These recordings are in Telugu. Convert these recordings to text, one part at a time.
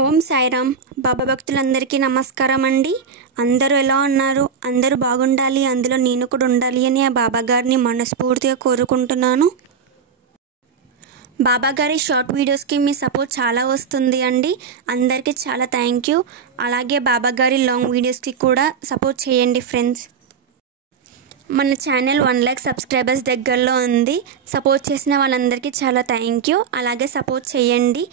ఓం సాయిరామ్ బాబా భక్తులందరికీ నమస్కారం అండి. అందరూ ఎలా ఉన్నారు? అందరూ బాగుండాలి, అందులో నేను కూడా ఉండాలి అని ఆ బాబా గారిని మనస్ఫూర్తిగా కోరుకుంటున్నాను. బాబా గారి షార్ట్ వీడియోస్కి మీ సపోర్ట్ చాలా వస్తుంది అండి. అందరికీ చాలా థ్యాంక్ యూ. అలాగే బాబా గారి లాంగ్ వీడియోస్కి కూడా సపోర్ట్ చేయండి ఫ్రెండ్స్. మన ఛానల్ 1 లక్ష సబ్స్క్రైబర్స్ దగ్గరలో ఉంది. సపోర్ట్ చేసిన వాళ్ళందరికీ చాలా థ్యాంక్ యూ. అలాగే సపోర్ట్ చేయండి.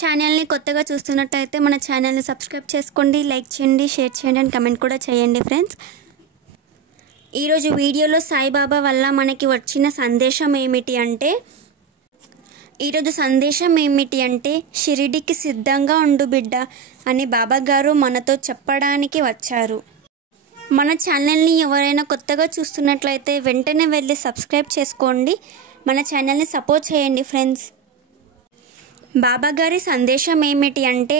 ఛానల్ని కొత్తగా చూస్తున్నట్టయితే మన ఛానల్ని సబ్స్క్రైబ్ చేసుకోండి, లైక్ చేయండి, షేర్ చేయండి అండ్ కమెంట్ కూడా చేయండి ఫ్రెండ్స్. ఈరోజు వీడియోలో సాయిబాబా వల్ల మనకి వచ్చిన సందేశం ఏమిటి అంటే షిరిడికి సిద్ధంగా ఉండు బిడ్డ అని బాబా గారు మనతో చెప్పడానికి వచ్చారు. మన ఛానల్ని ఎవరైనా కొత్తగా చూస్తున్నట్లయితే వెంటనే వెళ్ళి సబ్స్క్రైబ్ చేసుకోండి, మన ఛానల్ని సపోర్ట్ చేయండి ఫ్రెండ్స్. బాబా గారి సందేశం ఏమిటి అంటే,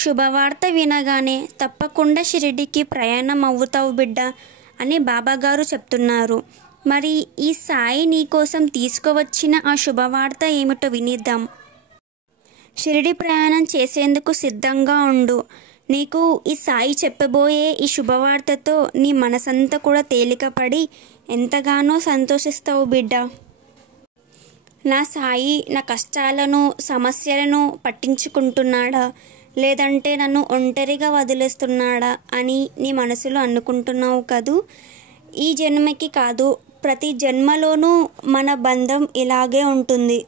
శుభవార్త వినగానే తప్పకుండా షిరిడికి ప్రయాణం అవుతావు బిడ్డ అని బాబా గారు చెప్తున్నారు. మరి ఈ సాయి నీ కోసం తీసుకువచ్చిన ఆ శుభవార్త ఏమిటో వినిద్దాం. షిరిడి ప్రయాణం చేసేందుకు సిద్ధంగా ఉండు. నీకు ఈ సాయి చెప్పబోయే ఈ శుభవార్తతో నీ మనసంతా కూడా తేలికపడి ఎంతగానో సంతోషిస్తావు బిడ్డ. నా సాయి నా కష్టాలను, సమస్యలను పట్టించుకుంటున్నాడా, లేదంటే నన్ను ఒంటరిగా వదిలేస్తున్నాడా అని నీ మనసులో అనుకుంటున్నావు కదూ. ఈ జన్మకి కాదు, ప్రతి జన్మలోనూ మన బంధం ఇలాగే ఉంటుంది.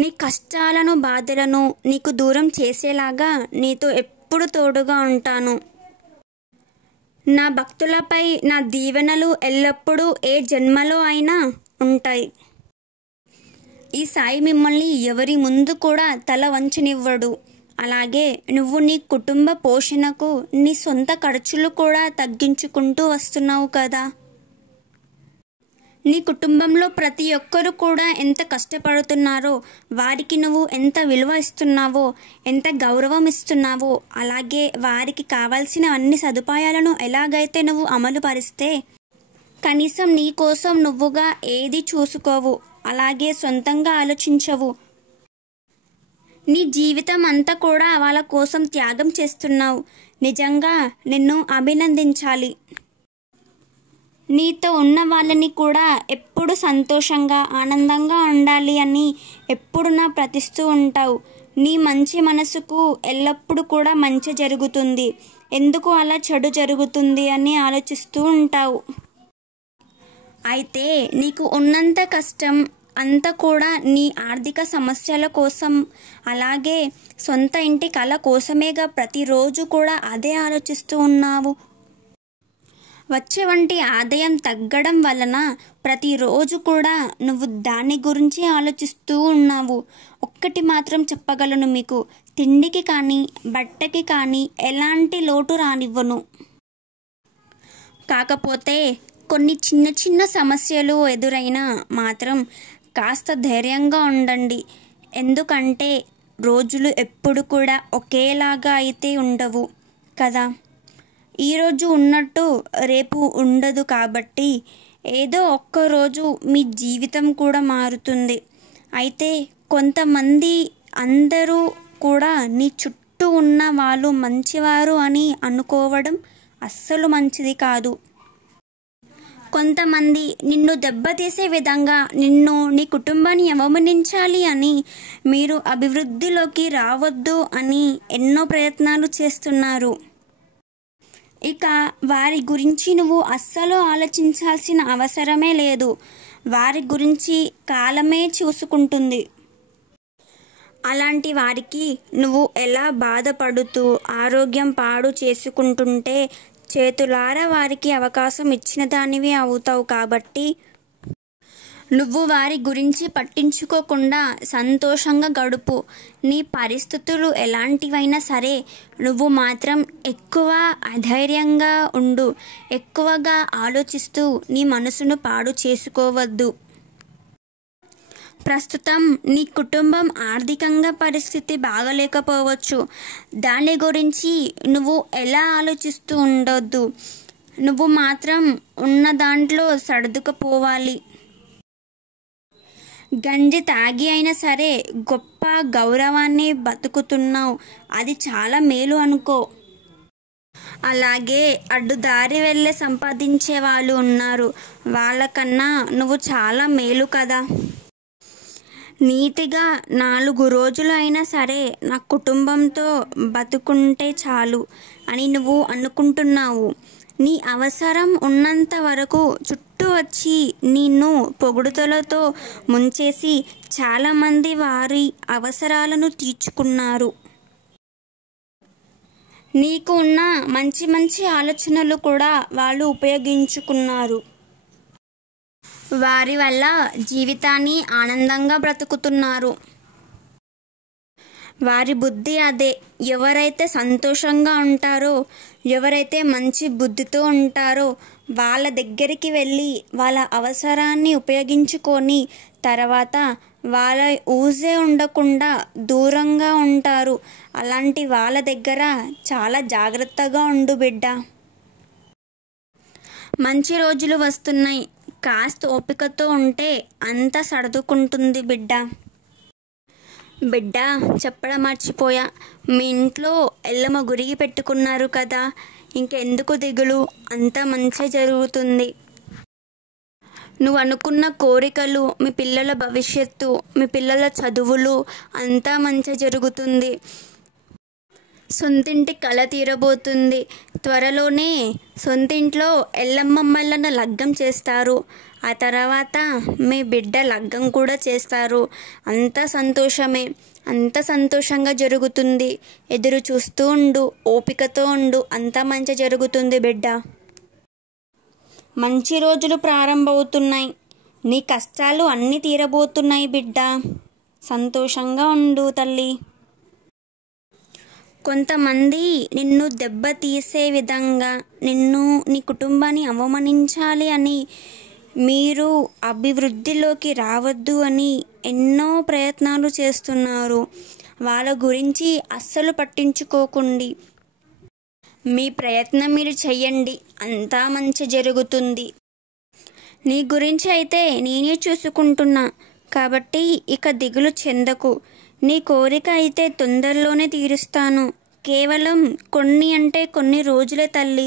నీ కష్టాలను, బాధలను నీకు దూరం చేసేలాగా నీతో ఎప్పుడు తోడుగా ఉంటాను. నా భక్తులపై నా దీవెనలు ఎల్లప్పుడూ ఏ జన్మలో అయినా ఉంటాయి. ఈ సాయి మిమ్మల్ని ఎవరి ముందు కూడా తల వంచనివ్వడు. అలాగే నువ్వు నీ కుటుంబ పోషణకు నీ సొంత ఖర్చులు కూడా తగ్గించుకుంటూ వస్తున్నావు కదా. నీ కుటుంబంలో ప్రతి ఒక్కరు కూడా ఎంత కష్టపడుతున్నారో, వారికి నువ్వు ఎంత విలువ ఇస్తున్నావో, ఎంత గౌరవం ఇస్తున్నావో, అలాగే వారికి కావాల్సిన అన్ని సదుపాయాలను ఎలాగైతే నువ్వు అమలు పరిస్తే కనీసం నీ కోసం నువ్వుగా ఏది చూసుకోవు, అలాగే సొంతంగా ఆలోచించవు. నీ జీవితం అంతా కూడా వాళ్ళ కోసం త్యాగం చేస్తున్నావు. నిజంగా నిన్ను అభినందించాలి. నీతో ఉన్న వాళ్ళని కూడా ఎప్పుడు సంతోషంగా, ఆనందంగా ఉండాలి అని ఎప్పుడు ప్రతిస్తూ ఉంటావు. నీ మంచి మనసుకు ఎల్లప్పుడూ కూడా మంచి జరుగుతుంది. ఎందుకు అలా చెడు జరుగుతుంది అని ఆలోచిస్తూ ఉంటావు. అయితే నీకు ఉన్నంత కష్టం అంతా కూడా నీ ఆర్థిక సమస్యల కోసం, అలాగే సొంత ఇంటి కల కోసమేగా. ప్రతిరోజు కూడా అదే ఆలోచిస్తూ ఉన్నావు. వచ్చే వంటి ఆదాయం తగ్గడం వలన ప్రతిరోజు కూడా నువ్వు దాని గురించి ఆలోచిస్తూ ఉన్నావు. ఒక్కటి మాత్రం చెప్పగలను మీకు, తిండికి కానీ బట్టకి కానీ ఎలాంటి లోటు రానివ్వను. కాకపోతే కొన్ని చిన్న చిన్న సమస్యలు ఎదురైనా మాత్రం కాస్త ధైర్యంగా ఉండండి. ఎందుకంటే రోజులు ఎప్పుడు కూడా ఒకేలాగా అయితే ఉండవు కదా. ఈరోజు ఉన్నట్టు రేపు ఉండదు. కాబట్టి ఏదో ఒక్కరోజు మీ జీవితం కూడా మారుతుంది. అయితే కొంతమంది, అందరూ కూడా నీ చుట్టూ ఉన్న వాళ్ళు మంచివారు అని అనుకోవడం అస్సలు మంచిది కాదు. కొంతమంది నిన్ను దెబ్బతీసే విధంగా, నిన్ను, నీ కుటుంబాన్ని అవమానించాలి అని, మీరు అభివృద్ధిలోకి రావద్దు అని ఎన్నో ప్రయత్నాలు చేస్తున్నారు. ఇక వారి గురించి నువ్వు అస్సలు ఆలోచించాల్సిన అవసరమే లేదు. వారి గురించి కాలమే చూసుకుంటుంది. అలాంటి వారికి నువ్వు ఎలా బాధపడుతూ ఆరోగ్యం పాడు చేసుకుంటుంటే చేతులారా వారికి అవకాశం ఇచ్చిన దానివి అవుతావు. కాబట్టి నువ్వు వారి గురించి పట్టించుకోకుండా సంతోషంగా గడుపు. నీ పరిస్థితులు ఎలాంటివైనా సరే నువ్వు మాత్రం ఎక్కువ అధైర్యంగా ఉండు. ఎక్కువగా ఆలోచిస్తూ నీ మనసును పాడు చేసుకోవద్దు. ప్రస్తుతం నీ కుటుంబం ఆర్థికంగా పరిస్థితి బాగలేకపోవచ్చు. దాని గురించి నువ్వు ఎలా ఆలోచిస్తూ ఉండొద్దు. నువ్వు మాత్రం ఉన్న దాంట్లో సర్దుకుపోవాలి. గంజి తాగి అయినా సరే గొప్ప గౌరవాన్ని బతుకుతున్నావు, అది చాలా మేలు అనుకో. అలాగే అడ్డుదారి వెళ్ళే సంపాదించే వాళ్ళు ఉన్నారు, వాళ్ళకన్నా నువ్వు చాలా మేలు కదా. నీతిగా 4 రోజులు అయినా సరే నా కుటుంబంతో బతుకుంటే చాలు అని నువ్వు అనుకుంటున్నావు. నీ అవసరం ఉన్నంత వరకు చుట్టూ వచ్చి నిన్ను పొగుడుతలతో ముంచేసి చాలామంది వారి అవసరాలను తీర్చుకున్నారు. నీకు ఉన్న మంచి మంచి ఆలోచనలు కూడా వాళ్ళు ఉపయోగించుకున్నారు. వారి వల్ల జీవితాన్ని ఆనందంగా బ్రతుకుతున్నారు. వారి బుద్ధి అదే. ఎవరైతే సంతోషంగా ఉంటారో, ఎవరైతే మంచి బుద్ధితో ఉంటారో వాళ్ళ దగ్గరికి వెళ్ళి వాళ్ళ అవసరాన్ని ఉపయోగించుకొని తర్వాత వాళ్ళ ఊజే ఉండకుండా దూరంగా ఉంటారు. అలాంటి వాళ్ళ దగ్గర చాలా జాగ్రత్తగా ఉండు బిడ్డ. మంచి రోజులు వస్తున్నాయి, కాస్త ఓపికతో ఉంటే అంతా సర్దుకుంటుంది బిడ్డ. బిడ్డ చెప్పడం మర్చిపోయా, మీ ఇంట్లో ఎల్లమ్మ గుడికి పెట్టుకున్నారు కదా, ఇంకెందుకు దిగులు, అంతా మంచి జరుగుతుంది. నువ్వు అనుకున్న కోరికలు, మీ పిల్లల భవిష్యత్తు, మీ పిల్లల చదువులు అంతా మంచి జరుగుతుంది. సొంతింటి కల తీరబోతుంది. త్వరలోనే సొంతింట్లో ఎల్లమ్మమ్మలను లగ్గం చేస్తారు. ఆ తర్వాత మీ బిడ్డ లగ్గం కూడా చేస్తారు. అంత సంతోషమే, అంత సంతోషంగా జరుగుతుంది. ఎదురు చూస్తూ ఉండు, ఓపికతో ఉండు, అంతా మంచి జరుగుతుంది బిడ్డ. మంచి రోజులు ప్రారంభమవుతున్నాయి. నీ కష్టాలు అన్నీ తీరబోతున్నాయి బిడ్డ. సంతోషంగా ఉండు తల్లి. కొంతమంది నిన్ను దెబ్బ తీసే విధంగా, నిన్ను నీ కుటుంబాన్ని అవమానించాలి అని, మీరు అభివృద్ధిలోకి రావద్దు అని ఎన్నో ప్రయత్నాలు చేస్తున్నారు. వాళ్ళ గురించి అస్సలు పట్టించుకోకండి. మీ ప్రయత్నం మీరు చెయ్యండి, అంతా మంచి జరుగుతుంది. నీ గురించి అయితే నేనే చూసుకుంటున్నా కాబట్టి ఇక దిగులు చెందకు. నీ కోరిక అయితే తొందరలోనే తీరుస్తాను. కేవలం కొన్ని రోజులే తల్లి.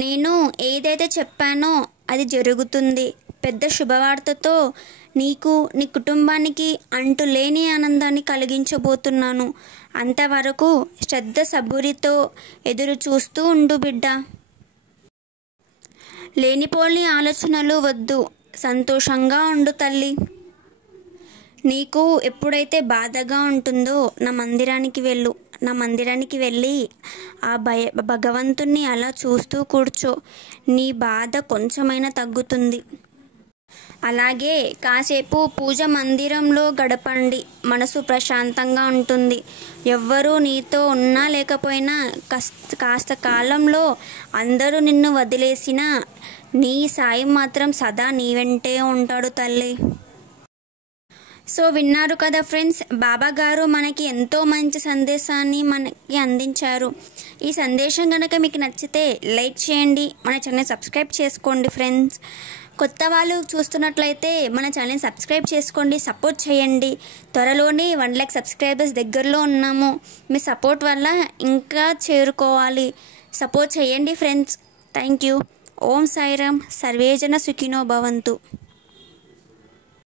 నేను ఏదైతే చెప్పానో అది జరుగుతుంది. పెద్ద శుభవార్తతో నీకు, నీ కుటుంబానికి అంతులేని ఆనందాన్ని కలిగించబోతున్నాను. అంతవరకు శ్రద్ధ సబూరితో ఎదురు చూస్తూ ఉండు బిడ్డ. లేనిపోని ఆలోచనలు వద్దు, సంతోషంగా ఉండు తల్లి. నీకు ఎప్పుడైతే బాధగా ఉంటుందో నా మందిరానికి వెళ్ళు. నా మందిరానికి వెళ్ళి ఆ భగవంతుణ్ణి అలా చూస్తూ కూర్చో. నీ బాధ కొంచెమైనా తగ్గుతుంది. అలాగే కాసేపు పూజ మందిరంలో గడపండి. మనసు ప్రశాంతంగా ఉంటుంది. ఎవ్వరూ నీతో ఉన్నా లేకపోయినా కాస్త కాలంలో అందరూ నిన్ను వదిలేసినా నీ సాయి మాత్రం సదా నీ వెంటే ఉంటాడు తల్లి. సో విన్నారు కదా ఫ్రెండ్స్, బాబా గారు మనకి ఎంతో మంచి సందేశాన్ని మనకి అందించారు. ఈ సందేశం కనుక మీకు నచ్చితే లైక్ చేయండి, మన ఛానల్ సబ్స్క్రైబ్ చేసుకోండి ఫ్రెండ్స్. కొత్త వాళ్ళు చూస్తున్నట్లయితే మన ఛానల్ సబ్స్క్రైబ్ చేసుకోండి, సపోర్ట్ చేయండి. త్వరలోనే 1 లక్ష సబ్స్క్రైబర్స్ దగ్గరలో ఉన్నాము. మీ సపోర్ట్ వల్ల ఇంకా చేరుకోవాలి. సపోర్ట్ చేయండి friends. Thank you. Om Sairam. సర్వేజన సుఖినో భవంతు.